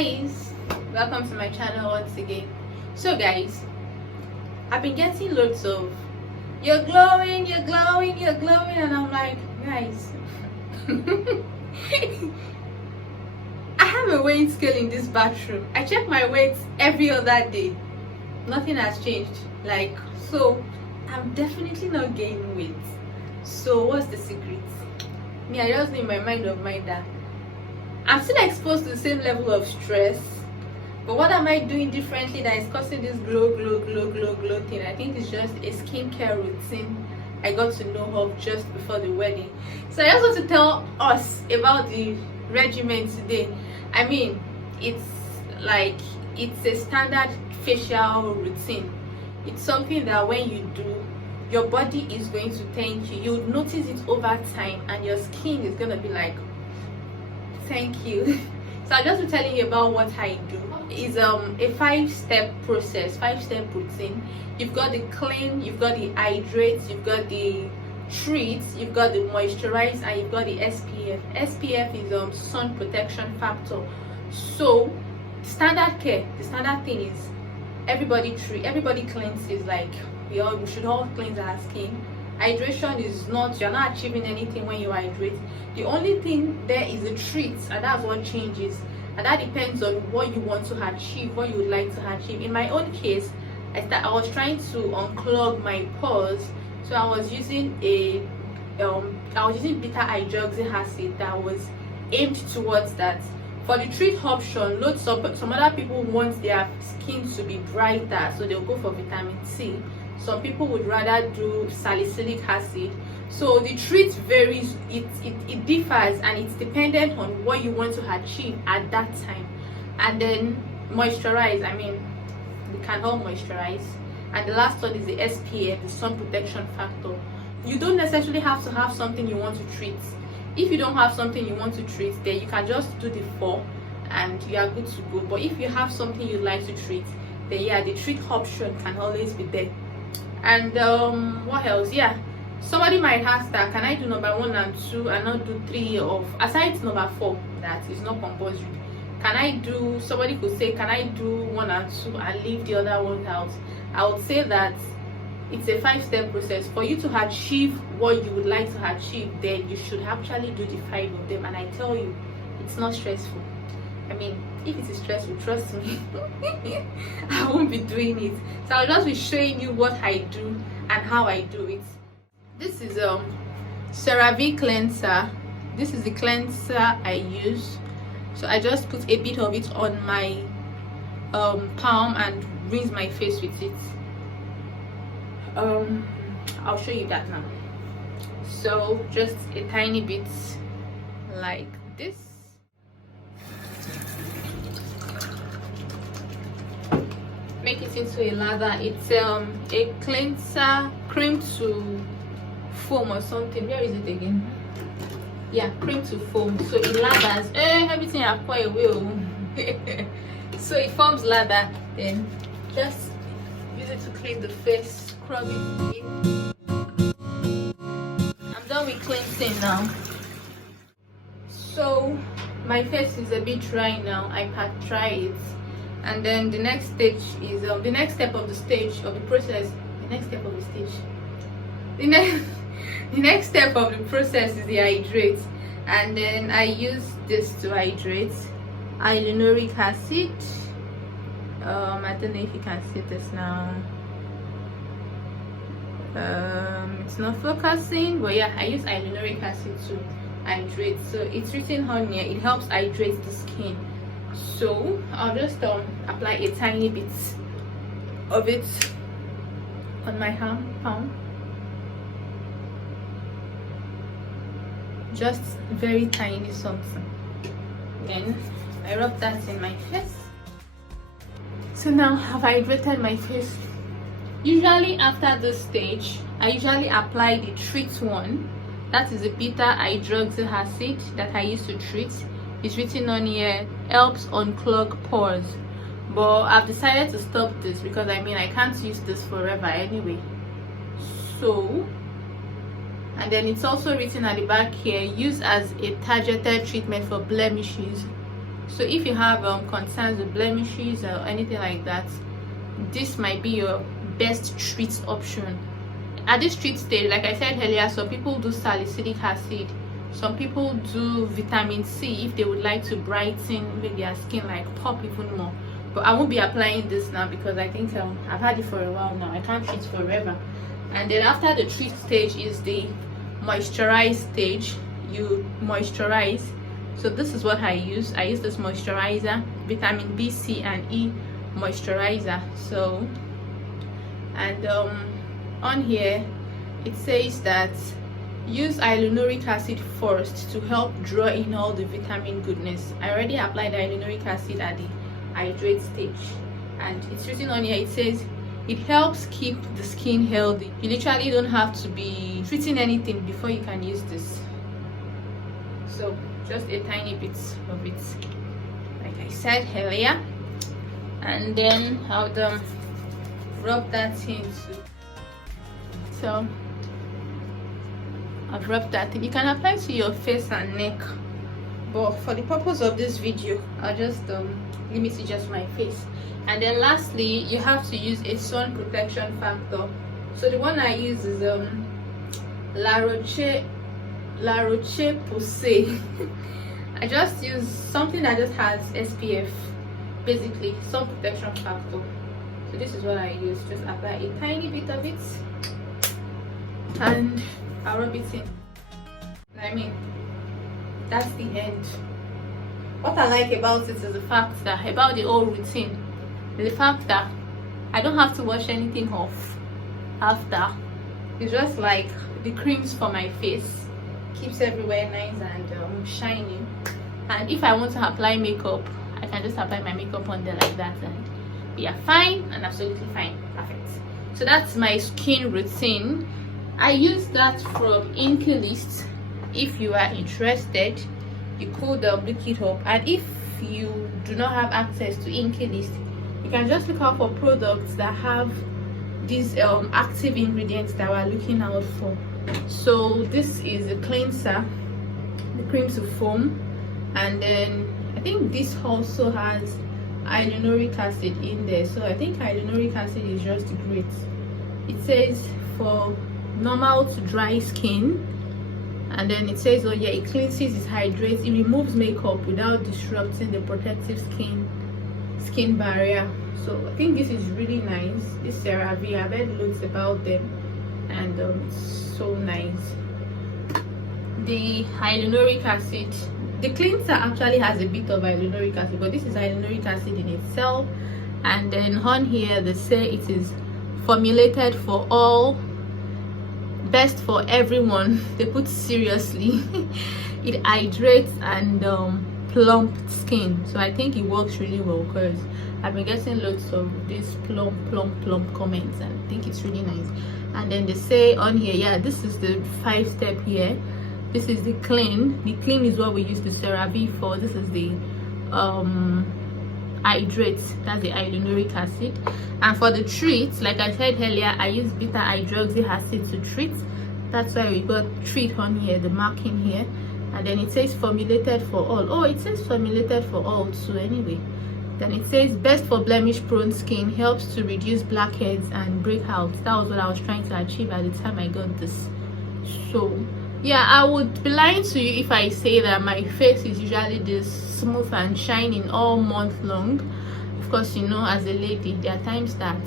guys, welcome to my channel once again. So guys, I've been getting loads of you're glowing, you're glowing, you're glowing, and I'm like, guys, I have a weighing scale in this bathroom. I check my weight every other day. Nothing has changed. Like, so I'm definitely not gaining weight. So what's the secret? Me, I just know in my mind that I'm still exposed to the same level of stress, but what am I doing differently that is causing this glow thing? I think it's just a skincare routine I got to know of just before the wedding. So I just want to tell us about the regimen today. I mean, it's a standard facial routine. It's something that when you do, your body is going to thank you. You'll notice it over time, and your skin is gonna be like, thank you. So I'll just be telling you about what I do. It's a 5-step process, 5-step routine. You've got the clean, you've got the hydrate, you've got the treat, you've got the moisturize, and you've got the SPF. SPF is sun protection factor. So standard care, the standard thing is everybody cleanses. Like we should all cleanse our skin. Hydration is not, you're not achieving anything when you hydrate. The only thing there is a treat, and that's what changes, and that depends on what you want to achieve, what you would like to achieve. In my own case, I was trying to unclog my pores, so I was using beta hydroxy acid that was aimed towards that. For the treat option, some other people want their skin to be brighter, so they'll go for vitamin C. Some people would rather do salicylic acid. So the treat varies, it differs, and it's dependent on what you want to achieve at that time. And then moisturize, I mean, we can all moisturize. And the last one is the SPF, the sun protection factor. You don't necessarily have to have something you want to treat. If you don't have something you want to treat, then you can just do the 4 and you are good to go. But if you have something you'd like to treat, then yeah, the treat option can always be there. And what else? Yeah, somebody might ask that, can I do number 1 and 2 and not do 3 of, aside number 4 that is not compulsory? Can I do, somebody could say, can I do 1 and 2 and leave the other one out? I would say that it's a 5-step process. For you to achieve what you would like to achieve, then you should actually do the 5 of them. And I tell you, it's not stressful. I mean, if it is stressful, trust me, I won't be doing it. So I'll just be showing you what I do and how I do it. This is CeraVe cleanser. This is the cleanser I use. So I just put a bit of it on my palm and rinse my face with it. I'll show you that now. So just a tiny bit like this. Make it into a lather. It's a cleanser, cream to foam or something. Where is it again? Yeah, cream to foam. So it lathers. Everything I pour away. So it forms lather. Then just use it to clean the face. Scrub it in. I'm done with cleansing now. So my face is a bit dry now. I can dry it. And then the next stage is the next step of the stage of the process. The next step of the stage. The next step of the process is the hydrate. And then I use this to hydrate. Hyaluronic acid. I don't know if you can see this now. It's not focusing, but yeah, I use hyaluronic acid to hydrate. So it's written on here, it helps hydrate the skin. So I'll just apply a tiny bit of it on my palm. Just very tiny something. Then I rub that in my face. So now I've hydrated my face. Usually after this stage, I usually apply the treat one. That is the beta hydroxy acid that I use to treat. It's written on here, helps unclog pores. But I've decided to stop this because I mean I can't use this forever anyway. So, and then it's also written at the back here, used as a targeted treatment for blemishes. So if you have concerns with blemishes or anything like that, this might be your best treat option. At this treat stage, like I said earlier, some people do salicylic acid, some people do vitamin C if they would like to brighten, make their skin like pop even more. But I won't be applying this now because I think I've had it for a while now. I can't treat forever. And then after the treat stage is the moisturize stage. You moisturize. So this is what I use. I use this moisturizer, vitamin B, C and E moisturizer. So, and on here it says that use hyaluronic acid first to help draw in all the vitamin goodness. I already applied hyaluronic acid at the hydrate stage, and it's written on here, it says it helps keep the skin healthy. You literally don't have to be treating anything before you can use this. So just a tiny bit of it, like I said earlier, and then I'll rub that in too. So I've rubbed that in. You can apply to your face and neck, but for the purpose of this video I'll just limit it just my face. And then lastly, you have to use a sun protection factor. So the one I use is La Roche-Posay. I just use something that just has SPF, basically sun protection factor. So this is what I use. Just apply a tiny bit of it and I'll rub it in. I mean, that's the end. What I like about it is the fact that, about the whole routine, the fact that I don't have to wash anything off after. It's just like the creams for my face, keeps everywhere nice and shiny. And if I want to apply makeup, I can just apply my makeup on there like that and we are fine and absolutely fine. Perfect. So that's my skin routine. I use that from InShot. If you are interested, you could look it up. And if you do not have access to InShot, you can just look out for products that have these active ingredients that we're looking out for. So this is a cleanser, the cream to foam, and then I think this also has hyaluronic acid in there. So I think hyaluronic acid is just great. It says for normal to dry skin, and then it says, oh yeah, it cleanses, it hydrates, it removes makeup without disrupting the protective skin barrier. So I think this is really nice. This CeraVe, I've heard loads about them and it's so nice. The hyaluronic acid, the cleanser actually has a bit of hyaluronic acid, but this is hyaluronic acid in itself. And then on here they say it is formulated for all, best for everyone. They put seriously. It hydrates and plump skin. So I think it works really well because I've been getting loads of these plump comments and I think it's really nice. And then they say on here, yeah, this is the 5-step here. This is the clean. The clean is what we use the CeraVe for. This is the hydrate, that's the hyaluronic acid. And for the treat, like I said earlier, I use beta hydroxy acid to treat. That's why we got treat on here, the marking here. And then it says formulated for all. Oh, it says formulated for all too anyway. Then it says best for blemish prone skin, helps to reduce blackheads and breakouts. That was what I was trying to achieve at the time I got this. So yeah, I would be lying to you if I say that my face is usually this smooth and shining all month long. Of course, you know, as a lady, there are times that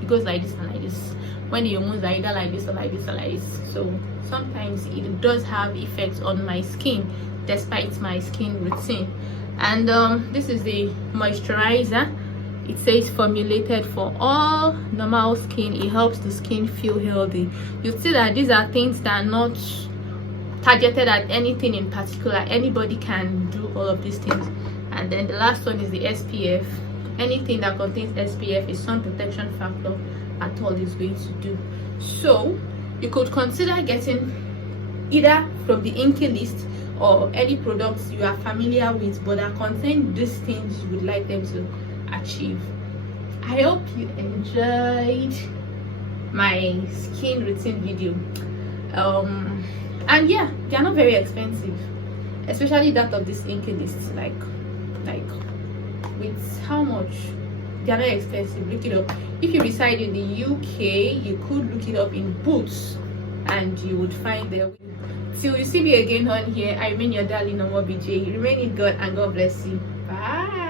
it goes like this and like this, when the hormones are either like this or like this or like this. So sometimes it does have effects on my skin despite my skin routine. And this is the moisturizer. It says formulated for all normal skin. It helps the skin feel healthy. You'll see that these are things that are not targeted at anything in particular. Anybody can do all of these things. And then the last one is the SPF. Anything that contains SPF is sun protection factor at all is going to do. So you could consider getting either from the InShot or any products you are familiar with but that contain these things you would like them to achieve. I hope you enjoyed my skin routine video. And yeah, they are not very expensive, especially that of this InShot. Like, like with how much. They're not expensive. Look it up. If you reside in the UK, you could look it up in Boots and you would find them. Till you see me again on here, I remain your darling Omobeejay. Remain in God and God bless you. Bye.